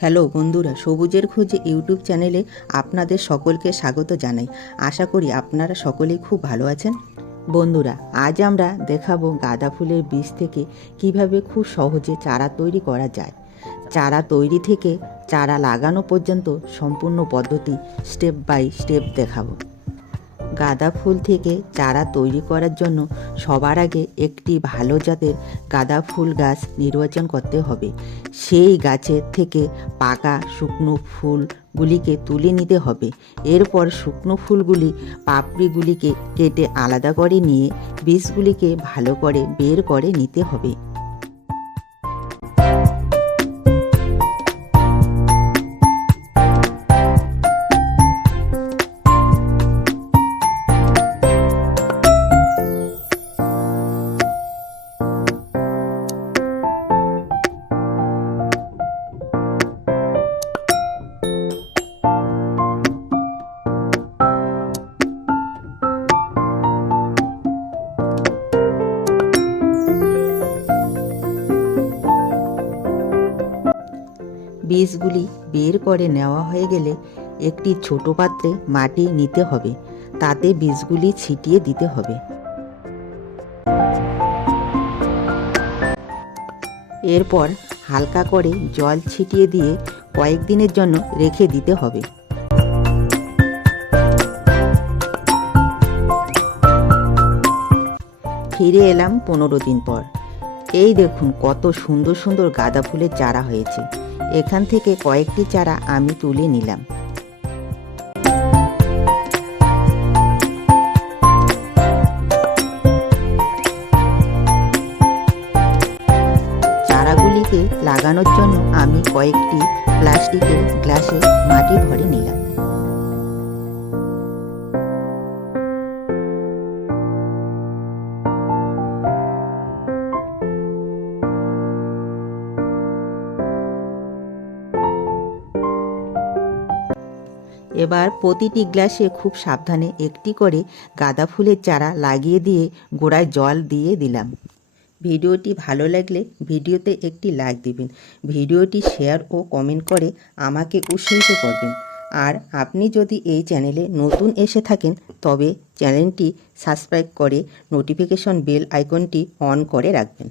Hello বন্ধুরা, সবুজের খোঁজে ইউটিউব চ্যানেলে আপনাদের সকলকে স্বাগত জানাই। আশা করি আপনারা সকলেই খুব ভালো আছেন। বন্ধুরা, আজ আমরা দেখাবো গাঁদা ফুলের বীজ থেকে কীভাবে খুব সহজে চারা তৈরি করা যায়। চারা তৈরি থেকে চারা লাগানো পর্যন্ত সম্পূর্ণ পদ্ধতি স্টেপ বাই স্টেপ দেখাবো। গাঁদা ফুল থেকে চারা তৈরি করার জন্য সবার আগে একটি ভালো জাতের গাঁদা ফুল গাছ নির্বাচন করতে হবে। সেই গাছের থেকে পাকা শুকনো ফুলগুলিকে তুলে নিতে হবে। এরপর শুকনো ফুলগুলি পাপড়িগুলিকে কেটে আলাদা করে নিয়ে বীজগুলিকে ভালো করে বের করে নিতে হবে। বীজগুলি বের করে নেওয়া হয়ে গেলে একটি ছোট পাত্রে মাটি নিতে হবে। তাতে বীজগুলি ছিটিয়ে দিতে হবে। এরপর হালকা করে জল ছিটিয়ে দিয়ে কয়েকদিনের জন্য রেখে দিতে হবে। ফিরে এলাম পনেরো দিন পর। এই দেখুন কত সুন্দর সুন্দর গাঁদা ফুলের চারা হয়েছে। এখান থেকে কয়েকটি চারা আমি তুলে নিলাম। চারাগুলিকে লাগানোর জন্য আমি কয়েকটি প্লাস্টিকের গ্লাসে মাটি ভরে নিলাম। এবার প্রতিটি গ্লাসে খুব সাবধানে একটি করে গাঁদা ফুলের চারা লাগিয়ে দিয়ে গোড়ায় জল দিয়ে দিলাম। ভিডিওটি ভালো লাগলে ভিডিওতে একটি লাইক দিবেন। ভিডিওটি শেয়ার ও কমেন্ট করে আমাকে উৎসাহিত করবেন। আর আপনি যদি এই চ্যানেলে নতুন এসে থাকেন, তবে চ্যানেলটি সাবস্ক্রাইব করে নোটিফিকেশন বেল আইকনটি অন করে রাখবেন।